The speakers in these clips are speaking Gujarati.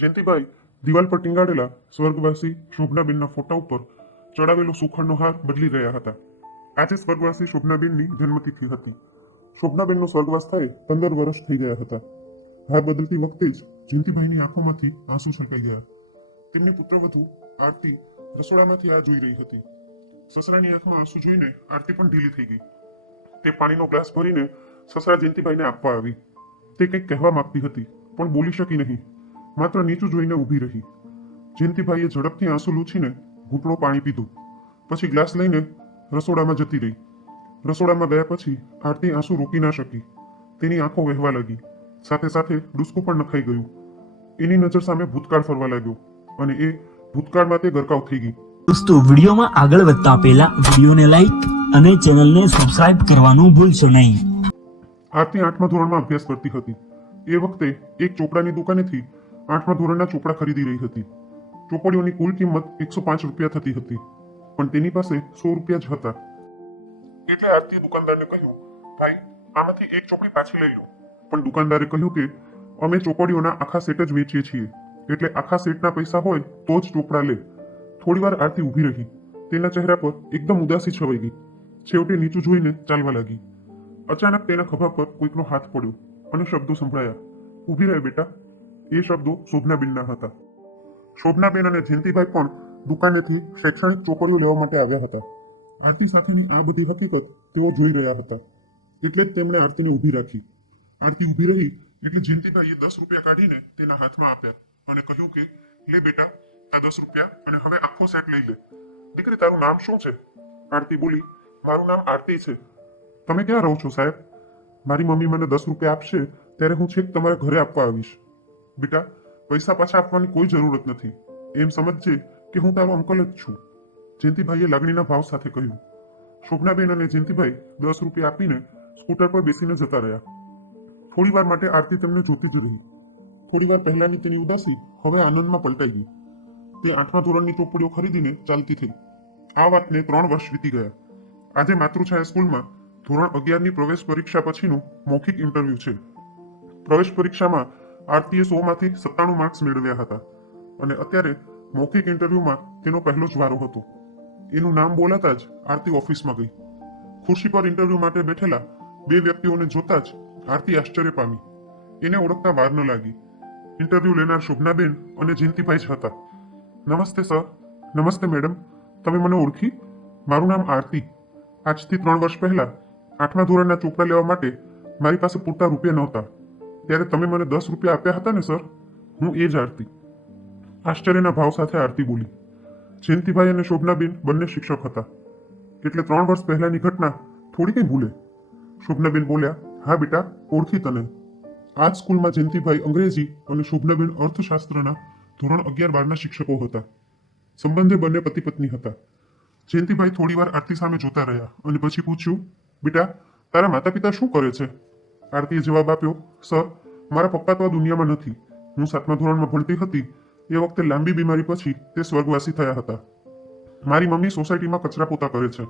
જયંતિભાઈ દિવાલ પર ટીંગાડેલા સ્વર્ગવાસી શોભનાબેનના ફોટા ઉપર ચડાવેલો સુખડનો હાર બદલી રહ્યા હતા. આજે સ્વર્ગવાસી શોભનાબેનની જન્મતિથિ હતી. શોભનાબેનનો સ્વર્ગવાસ થાય 15 વર્ષ થઈ ગયા હતા. હાર બદલતી વખતે જ જયંતિભાઈની આંખોમાંથી આંસુ છલકાઈ ગયા. તેમની પુત્રવધુ આરતી રસોડામાંથી આ જોઈ રહી હતી. સસરાની આંખમાં આંસુ જોઈને આરતી પણ ઢીલી થઈ ગઈ. તે પાણીનો ગ્લાસ ભરીને સસરા જયંતિભાઈને આપવા આવી. તે કંઈક કહેવા માંગતી હતી પણ બોલી શકી નહીં. માત્ર નીચું જોઈને ઊભી રહી. જયંતિભાઈએ ઝડપથી આંસુ લૂછીને ઘૂંટડો પાણી પીધું. પછી ગ્લાસ લઈને રસોડામાં જતી રહી. રસોડામાં ગયા પછી આરતી આંસુ રોકી ના શકી. તેની આંખો વહેવા લાગી. સાથે સાથે ડૂસકું પણ નખાઈ ગયું. એની નજર સામે ભૂતકાળ ફરવા લાગ્યો અને એ ભૂતકાળમાં તે ગરકાવ થઈ ગઈ. દોસ્તો, વિડીયોમાં આગળ વધતા પહેલા વિડીયોને લાઈક અને ચેનલને સબસ્ક્રાઇબ કરવાનું ભૂલશો નહીં. આરતી 8મા ધોરણમાં અભ્યાસ કરતી હતી. એ વખતે એક ચોપડાની દુકાનેથી 8મા ધોરણના ચોપડા ખરીદી રહી હતી. ચોપડીઓની કુલ કિંમત 105 રૂપિયા થતી હતી, પણ તેની પાસે 100 રૂપિયા જ હતા. એટલે આરતીએ દુકાનદારને કહ્યું, ભાઈ, આમાંથી એક ચોપડી પાછી લઈ લો. પણ દુકાનદારે કહ્યું કે અમે ચોપડીઓના આખા સેટ જ વેચીએ છીએ, એટલે આખા સેટના પૈસા હોય તો જ ચોપડા લે. થોડીવાર આરતી ઊભી રહી. તેના ચહેરા પર એકદમ ઉદાસી છવાઈ ગઈ. છેવટે નીચું જોઈને ચાલવા લાગી. અચાનક તેના ખભા પર કોઈકનો હાથ પડ્યો અને શબ્દો સંભળાયા, ઊભી રહે બેટા. એ શબ્દો શોભનાબેનના હતા. શોભનાબેન અને જયંતિભાઈ પણ દુકાનેથી શૈક્ષણિક ચોપડીઓ લેવા માટે આવ્યા હતા. આરતી સાથેની આ બધી હકીકત તેઓ જોઈ રહ્યા હતા. એટલે જ તેમણે આરતીને ઊભી રાખી. આરતી ઊભી રહી એટલે જયંતિભાઈએ 10 રૂપિયા કાઢીને તેના હાથમાં આપ્યા અને કહ્યું કે લે બેટા, આ 10 રૂપિયા અને હવે આખો સેટ લઈ લે. દીકરી, તારું નામ શું છે? આરતી બોલી, મારું નામ આરતી છે. તમે ક્યાં રહો છો સાહેબ? મારી મમ્મી મને 10 રૂપિયા આપશે ત્યારે હું છેક તમારા ઘરે આપવા આવીશ. બેટા, પૈસા પાછા આપવાની કોઈ જરૂરત નથી. એમ સમજજે કે હું તારો અંકલ જ છું. જયંતિભાઈએ લાગણીના ભાવ સાથે કહ્યું. શોભનાબેન અને જયંતિભાઈ 10 રૂપિયા આપીને સ્કૂટર પર બેસીને જતા રહ્યા. થોડીવાર માટે આરતી તેમને જોતી જ રહી. થોડીવાર પહેલાની તેની ઉદાસી હવે આનંદમાં પલટાઈ ગઈ. તે 8મા ધોરણની ચોપડીઓ ખરીદીને ચાલતી થઈ. આ વાતને 3 વર્ષ વીતી ગયા. આજે માતૃછાયા સ્કૂલમાં ધોરણ 11ની પ્રવેશ પરીક્ષા પછીનું મૌખિક ઇન્ટરવ્યુ છે. પ્રવેશ પરીક્ષામાં આરતીએ 100માંથી 97 માર્ક્સ મેળવ્યા હતા અને અત્યારે મૌખિક ઇન્ટરવ્યુમાં તેનો પહેલો જ વારો હતો. એનું નામ બોલાતા જ આરતી ઓફિસમાં ગઈ. ખુરશી પર ઇન્ટરવ્યુ માટે બેઠેલા 2 વ્યક્તિઓને જોતા જ આરતી આશ્ચર્ય પામી. એને ઓળખતા વાર ન લાગી. ઇન્ટરવ્યુ લેનાર શોભનાબેન અને જયંતિભાઈ જ હતા. નમસ્તે સર. નમસ્તે મેડમ. તમે મને ઓળખી? મારું નામ આરતી. આજથી 3 વર્ષ પહેલા 8મા ધોરણના ચોપડા લેવા માટે મારી પાસે પૂરતા રૂપિયા નહોતા. ત્યારે તમે મને 10 રૂપિયા આપ્યા હતા ને સર? હું એ જ આરતી. આશ્ચર્યના ભાવ સાથે આરતી બોલી. જયંતિભાઈ અને શોભનાબેન બંને શિક્ષક હતા. એટલે 3 વર્ષ પહેલાની ઘટના થોડી કઈ ભૂલે. શોભનાબેન બોલ્યા, હા બેટા, ઓળખી તને. આ જ સ્કૂલમાં જયંતિભાઈ અંગ્રેજી અને શોભનાબેન અર્થશાસ્ત્રના ધોરણ 11-12ના શિક્ષકો હતા. સંબંધે બંને પતિ પત્ની હતા. જયંતિભાઈ થોડીવાર આરતી સામે જોતા રહ્યા અને પછી પૂછ્યું, બેટા, તારા માતા પિતા શું કરે છે? આરતીએ જવાબ આપ્યો, સર, મારા પપ્પા તો આ દુનિયામાં નથી. હું 7મા ધોરણમાં ભણતી હતી એ વખતે લાંબી બીમારી પછી તે સ્વર્ગવાસી થયા હતા. મારી મમ્મી સોસાયટીમાં કચરા પોતા કરે છે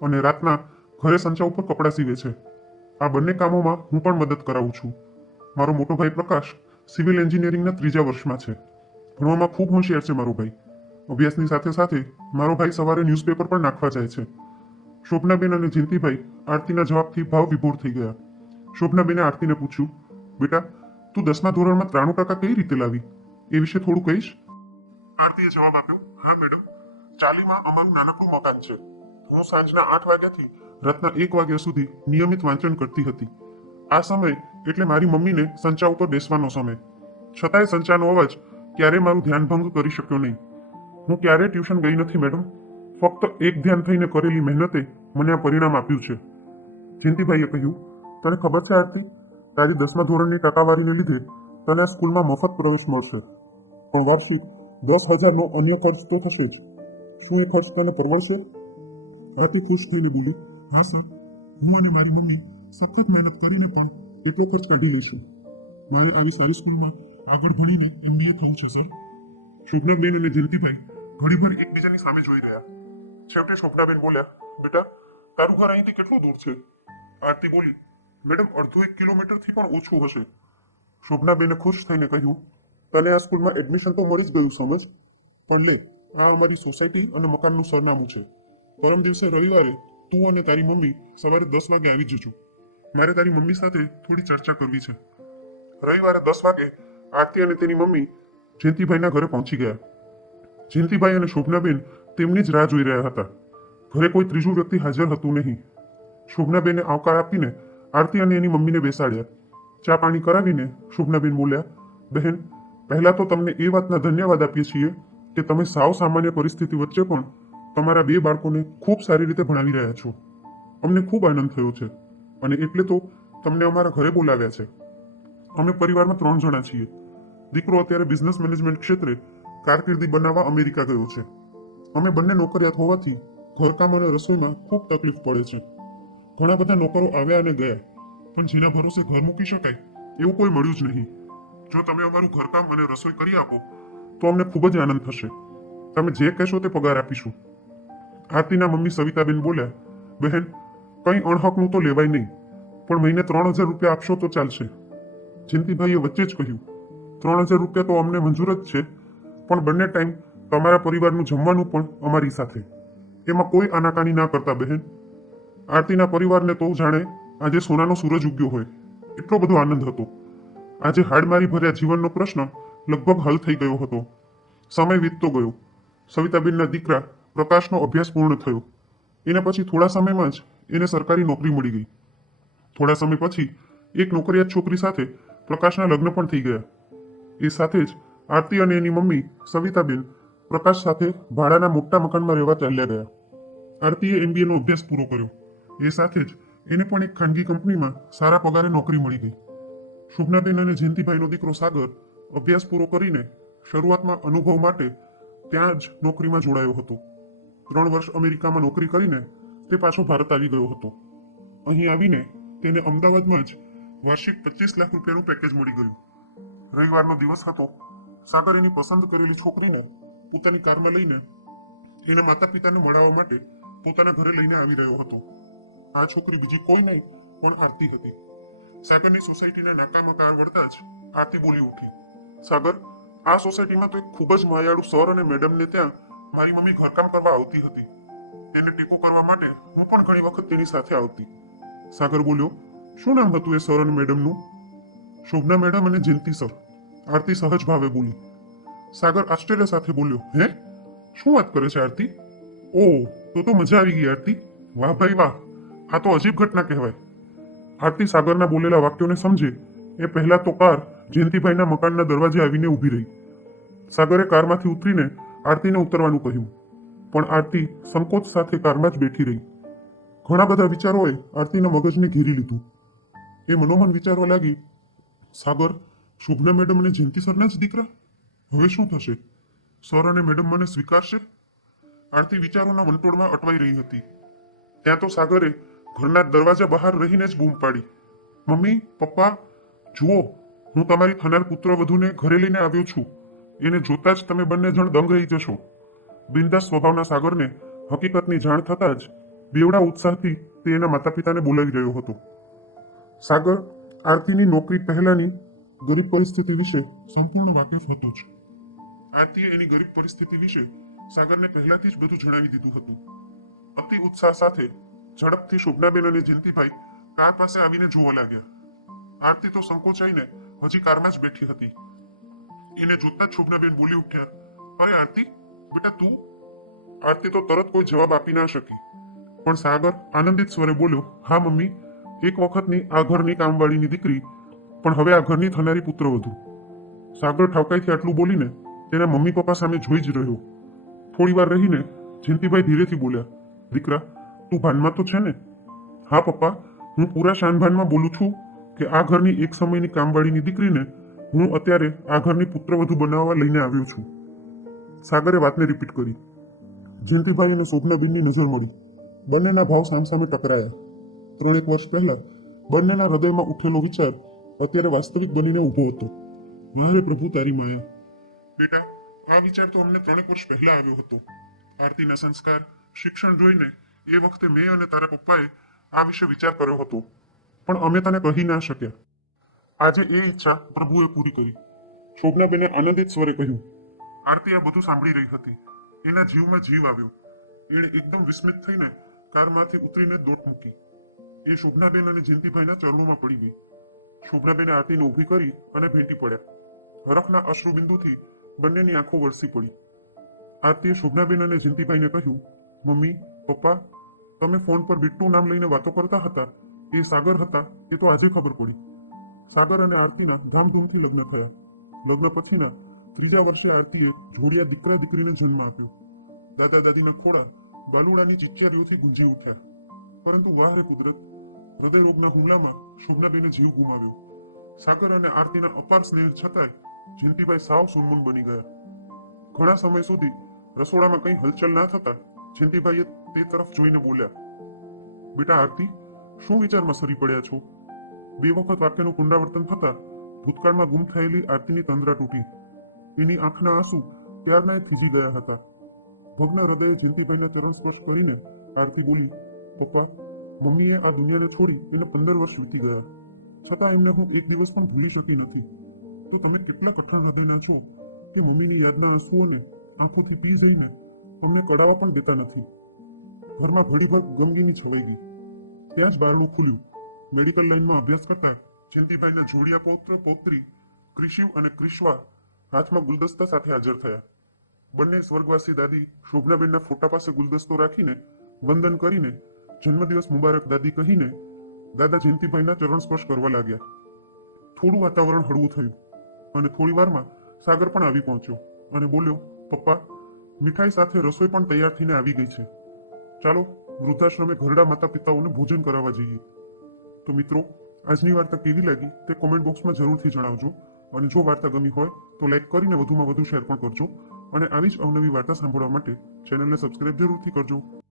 અને રાતના ઘરે સંચા ઉપર કપડાં સીવે છે. આ બંને કામોમાં હું પણ મદદ કરાવું છું. મારો મોટો ભાઈ પ્રકાશ સિવિલ એન્જિનિયરિંગના 3જા વર્ષમાં છે. ભણવામાં ખૂબ હોશિયાર છે મારો ભાઈ. અભ્યાસની સાથે સાથે મારો ભાઈ સવારે ન્યૂઝપેપર પણ નાખવા જાય છે. શોભનાબેન અને જયંતિભાઈ આરતીના જવાબથી ભાવ વિભોર થઈ ગયા. શોભનાબેને આરતીને પૂછ્યું, બેટા, તું 10મા ધોરણમાં 93% કઈ રીતે લાવી? એ વિશે થોડું કહીશ? આરતીએ જવાબ આપ્યો, હા મેડમ, ચાલીમાં અમારું નાનકડું મકાન છે. હું સાંજના 8 વાગ્યાથી રાતના 1 વાગ્યા સુધી નિયમિત વાંચન કરતી હતી. આ સમય એટલે મારી મમ્મીને સંચા ઉપર બેસવાનો સમય. છતાંય સંચાનો અવાજ ક્યારેય મારું ધ્યાન ભંગ કરી શક્યો નહીં. હું ક્યારેય ટ્યુશન ગઈ નથી મેડમ. ફક્ત એક ધ્યાન થઈને કરેલી મહેનતે મને આ પરિણામ આપ્યું છે. જયંતિભાઈએ કહ્યું, તને ખબર છે આરતી, તારી 10મા ધોરણની ટકાવારીને લીધે તને આ સ્કૂલમાં મફત પ્રવેશ મળશે, પણ વાર્ષિક 10,000નો અન્ય ખર્ચ તો થશે જ. શું એ ખર્ચ તને પરવડશે? આરતી ખુશ થઈને બોલી, હા સર, હું અને મારી મમ્મી સખત મહેનત કરીને પણ એટલો ખર્ચ કાઢી લઈશું. મારે આવી સારી સ્કૂલમાં આગળ ભણીને MBA થવું છે સર. શોભનાબેન અને જયંતિભાઈ ઘડીભર એકબીજાની સામે જોઈ રહ્યા. છેવટે શોભનાબેન બોલ્યા, બેટા, તારું ઘર અહીંથી કેટલું દૂર છે? આરતી બોલી, મેડમ, 1.5 કિલોમીટરથી પણ ઓછું હશે. શોભનાબેને ખુશ થઈને કહ્યું, તને આ સ્કૂલમાં એડમિશન તો મળી જ ગયું સમજ, પણ લે, આ અમારી સોસાયટી અને મકાનનું સરનામું છે. પરમ દિવસે રવિવારે તું અને તારી મમ્મી સવારે 10 વાગે આવી જજો. મારે તારી મમ્મી સાથે થોડી ચર્ચા કરવી છે. રવિવારે 10 વાગે આરતી અને તેની મમ્મી જયંતિભાઈના ઘરે પહોંચી ગયા. જયંતિભાઈ અને શોભનાબેન તેમની જ રાહ જોઈ રહ્યા હતા. ઘરે કોઈ ત્રીજું વ્યક્તિ હાજર હતું નહીં. શોભનાબેને આવકાર આપીને આરતી અને એની મમ્મીને બેસાડ્યા. ચા પાણી કરાવીને શોભનાબેન બોલ્યા, બહેન, પહેલા તો તમને એ વાતના ધન્યવાદ આપીએ છીએ કે તમે સાવ સામાન્ય પરિસ્થિતિ વચ્ચે પણ તમારા 2 બાળકોને ખૂબ સારી રીતે ભણાવી રહ્યા છો. અમને ખૂબ આનંદ થયો છે અને એટલે તો તમને અમારા ઘરે બોલાવ્યા છે. અમે પરિવારમાં 3 જણા છીએ. દીકરો અત્યારે બિઝનેસ મેનેજમેન્ટ ક્ષેત્રે કારકિર્દી બનાવવા અમેરિકા ગયો છે. અમે બંને નોકરિયાત હોવાથી ઘરકામ અને રસોઈમાં ખૂબ તકલીફ પડે છે. ઘણા બધા નોકરો આવ્યા અને ગયા, પણ જેના ભરોસે ઘર મૂકી શકાય એવું કોઈ મળ્યું જ નહીં. જો તમે અમારું ઘરકામ અને રસોઈ કરી આપો તો અમને ખૂબ જ આનંદ થશે. તમે જે કહેશો તે પગાર આપીશું. આરતીના મમ્મી સવિતાબેન બોલ્યા, બહેન, કંઈ અણહકનું તો લેવાય નહીં, પણ મહિને 3000 રૂપિયા આપશો તો ચાલશે. જયંતિભાઈએ વચ્ચે જ કહ્યું, 3000 રૂપિયા તો અમને મંજૂર જ છે, પણ બંને ટાઈમ તમારા પરિવારનું જમવાનું પણ અમારી સાથે. એમાં કોઈ આનાકાની ના કરતા બહેન. આરતીના પરિવારને તો જાણે આજે સોનાનો સૂરજ ઉગ્યો હોય એટલો બધો આનંદ હતો. આજે હાડમારી ભર્યા જીવનનો પ્રશ્ન લગભગ હલ થઈ ગયો હતો. સમય વીતતો ગયો. સવિતાબેનના દીકરા પ્રકાશનો અભ્યાસ પૂર્ણ થયો. એના પછી થોડા સમયમાં જ એને સરકારી નોકરી મળી ગઈ. થોડા સમય પછી એક નોકરિયાત છોકરી સાથે પ્રકાશના લગ્ન પણ થઈ ગયા. એ સાથે જ આરતી અને એની મમ્મી સવિતાબેન પ્રકાશ સાથે ભાડાના મોટા મકાનમાં રહેવા ચાલ્યા ગયા. આરતીએ MBA નો અભ્યાસ પૂરો કર્યો. એ સાથે જ એને પણ એક ખાનગી કંપનીમાં સારા પગારે નોકરી મળી ગઈ. શુભનાબેન અને જયંતિભાઈનો દીકરો સાગર અભ્યાસ પૂરો કરીને શરૂઆતમાં અનુભવ માટે ત્યાં જ નોકરીમાં જોડાયો હતો. 3 વર્ષ અમેરિકામાં નોકરી કરીને તે પાછો ભારત આવી ગયો હતો. અહીં આવીને તેને અમદાવાદમાં જ વાર્ષિક 25 લાખ રૂપિયાનું પેકેજ મળી ગયું. રવિવારનો દિવસ હતો. સાગર એની પસંદ કરેલી છોકરીને પોતાની કારમાં લઈને એના માતા પિતાને મળાવવા માટે પોતાના ઘરે લઈને આવી રહ્યો હતો. આ છોકરી બીજી કોઈ નહીં પણ આરતી હતી. સાગરની સોસાયટીના નાકામાં કાર વળતા જ આરતી બોલી ઉઠી, સાગર, આ સોસાયટીમાં તો એક ખૂબ જ માયાળુ સર અને મેડમને ત્યાં મારી મમ્મી ઘરકામ કરવા આવતી હતી. તેને ટેકો કરવા માટે હું પણ ઘણી વખત તેની સાથે આવતી. સાગર બોલ્યો, શું નામ હતું એ સર અને મેડમનું? શોભના મેડમ અને જયંતિ સર. આરતી સહજ ભાવે બોલી. સાગર આશ્ચર્ય સાથે બોલ્યો, હે, શું વાત કરે છે આરતી? ઓહ, તો મજા આવી ગઈ આરતી. વાહ ભાઈ વાહ, આ તો અજીબ ઘટના કહેવાય. આરતી સાગરના બોલેલા વાક્યોને સમજે એ પહેલા તો કાર જયંતિભાઈના મકાનના દરવાજે આવીને ઊભી રહી. સાગરે કારમાંથી ઉતરીને આરતીને ઉતરવાનું કહ્યું, પણ આરતી સંકોચ સાથે કારમાં જ બેઠી રહી. ઘણા બધા વિચારોએ આરતીના મગજને ઘેરી લીધું. એ મનોમન વિચારવા લાગી, સાગર શોભના મેડમ અને જયંતિ સરના જ દીકરા? હવે શું થશે? સર અને મેડમ મને સ્વીકારશે? આરતી વિચારોના વંટોળમાં અટવાઈ રહી હતી. ત્યાં તો સાગરે ઘરના દરવાજા બહાર રહીને જ બૂમ પાડી, મમ્મી, પપ્પા, જુઓ, હું તમારી થનાર પુત્રવધૂને ઘરે લઈને આવ્યો છું. એને જોતા જ તમે બંને જણ દંગ રહી જશો. બિંદાસ સ્વભાવના સાગરને હકીકતની જાણ થતાં જ બેવડા ઉત્સાહથી તે એના માતા પિતાને બોલાવી રહ્યો હતો. સાગર આરતીની નોકરી પહેલાની ગરીબ પરિસ્થિતિ વિશે સંપૂર્ણ વાકેફ હતો જ. આરતીએ એની ગરીબ પરિસ્થિતિ વિશે સાગરને પહેલાથી જ બધું જણાવી દીધું હતું. અતિ ઉત્સાહ સાથે ઝડપથી શોભનાબેન અને જયંતિભાઈ કાર પાસે આવીને જોવા લાગ્યા. આરતી તો સંકોચાઈને હજી કારમાં જ બેઠી હતી. એને જોતા જ શોભનાબેન બોલી ઉઠ્યા, અરે આરતી, બેટા તું? આરતી તો તરત કોઈ જવાબ આપી ના શકી, પણ સાગર આનંદિત સ્વરે બોલ્યો, હા મમ્મી, એક વખતની આ ઘરની કામવાળીની દીકરી, પણ હવે આ ઘરની થનારી પુત્રવધુ. સાગર ઠાવકાઈથી આટલું બોલીને તેના મમ્મી પપ્પા સામે જોઈ જ રહ્યો. થોડી વાર રહીને જયંતિભાઈ ધીરેથી બોલ્યા, દીકરા, તું ભાનમાં તો છે ને? હા પપ્પા, હું પૂરા શાનભાનમાં બોલું છું કે આ ઘરની એક સમયની કામવાળીની દીકરીને હું અત્યારે આ ઘરની પુત્રવધુ બનાવવા લઈને આવ્યો છું. સાગરે વાતને રિપીટ કરી. જયંતિભાઈ અને શોભનાબેનની નજર મળી. બંનેના ભાવ સામસામે ટકરાયા. 3 વર્ષ પહેલા બંનેના હૃદયમાં ઉઠેલો વિચાર અત્યારે વાસ્તવિક બનીને ઊભો હતો. મારે પ્રભુ તારી માયા. બેટા, આ વિચાર તો અમને 3 વર્ષ પહેલા આવ્યો હતો. આરતીના સંસ્કાર, શિક્ષણ જોઈને એ વખતે મેં અને તારા પપ્પાએ આ વિશે વિચાર કર્યો હતો, પણ અમે તને કહી ના શક્યા. આજે એ ઈચ્છા પ્રભુએ પૂરી કરી. શોભનાબેને આનંદિત સ્વરે કહ્યું. આરતી આ બધું સાંભળી રહી હતી. એના જીવમાં જીવ આવ્યો. એણે એકદમ વિસ્મિત થઈને કારમાંથી ઉતરીને દોટ મૂકી. એ શોભનાબેન અને જયંતિભાઈના ચરણોમાં પડી ગઈ. શોભનાબેને આરતીને ઊભી કરી અને ભેટી પડ્યા. હરખના અશ્રુબિંદુથી બંનેની આંખો વરસી પડી. આરતીએ શોભનાબેન અને જયંતિભાઈને કહ્યું, મમ્મી, પપ્પા, તમે ફોન પર બિટ્ટુ નામ લઈને વાતો કરતા હતા, એ સાગર હતા, એ તો આજે ખબર પડી. સાગર અને આરતીના ધામધૂમથી લગ્ન થયા. લગ્ન પછીના 3જા વર્ષે આરતીએ જોડિયા દીકરા દીકરીને જન્મ આપ્યો. દાદા દાદીના ખોળા બાલુડાની ચિચિયારીઓથી ગુંજી ઉઠ્યા. પરંતુ વાહ રે કુદરત, હૃદયરોગના હુમલામાં શોભનાબેને જીવ ગુમાવ્યો. સાગર અને આરતીના અપાર સ્નેહ છતાંય જયંતિભાઈ સાવ સુનમુન બની ગયા. ઘણા સમય સુધી રસોડામાં કંઈ હલચલ ના થતા જયંતિભાઈએ તે તરફ જોઈને બોલ્યા, બેટા આરતી, શું વિચારમાં સરી પડ્યા છો? 2 વખત વાક્યનું પુનરાવર્તન થતા ભૂતકાળમાં ગુમ થયેલી આરતીની તંદ્રા તૂટી. એની આંખના આંસુ ત્યારના થીજી ગયા હતા. ભગ્ન હૃદયે જયંતિભાઈના ચરણ સ્પર્શ કરીને આરતી બોલી, પપ્પા, મમ્મીએ આ દુનિયાને છોડી એને 15 વર્ષ વીતી ગયા, છતાં એમને હું એક દિવસ પણ ભૂલી શકી નથી. તો તમે કેટલા કઠણ હૃદયના છો કે મમ્મીની યાદના આંસુઓને આંખોથી પી જઈને અમને કડાવા પણ દેતા નથી. ઘરમાં ઘડીભર ગમગીની છવાઈ ગઈ. ત્યાં જ બારણું ખુલ્યું. મેડિકલ લાઇનમાં અભ્યાસ કરતા જયંતિભાઈના જોડિયા પૌત્ર પૌત્રી ક્રિશિવ અને ક્રિશ્વા હાથમાં ગુલદસ્તા સાથે હાજર થયા. બંને સ્વર્ગવાસી દાદી શોભનાબેનના ફોટા પાસે ગુલદસ્તો રાખીને વંદન કરીને જન્મદિવસ મુબારક દાદી કહીને દાદા જયંતિભાઈના ચરણ સ્પર્શ કરવા લાગ્યા. થોડું વાતાવરણ હળવું થયું અને થોડી વારમાં સાગર પણ આવી પહોંચ્યો અને બોલ્યો, પપ્પા, મીઠાઈ સાથે રસોઈ પણ તૈયાર થઈને આવી ગઈ છે. ચાલો વૃદ્ધાશ્રમે ઘરડા માતા પિતાઓને ભોજન કરાવવા જઈએ. તો મિત્રો, આજની વાર્તા કેવી લાગી તે કોમેન્ટ બોક્સમાં જરૂરથી જણાવજો. અને જો વાર્તા ગમી હોય તો લાઈક કરીને વધુમાં વધુ શેર પણ કરજો. અને આવી જ અવનવી વાર્તા સાંભળવા માટે ચેનલને સબસ્ક્રાઇબ જરૂરથી કરજો.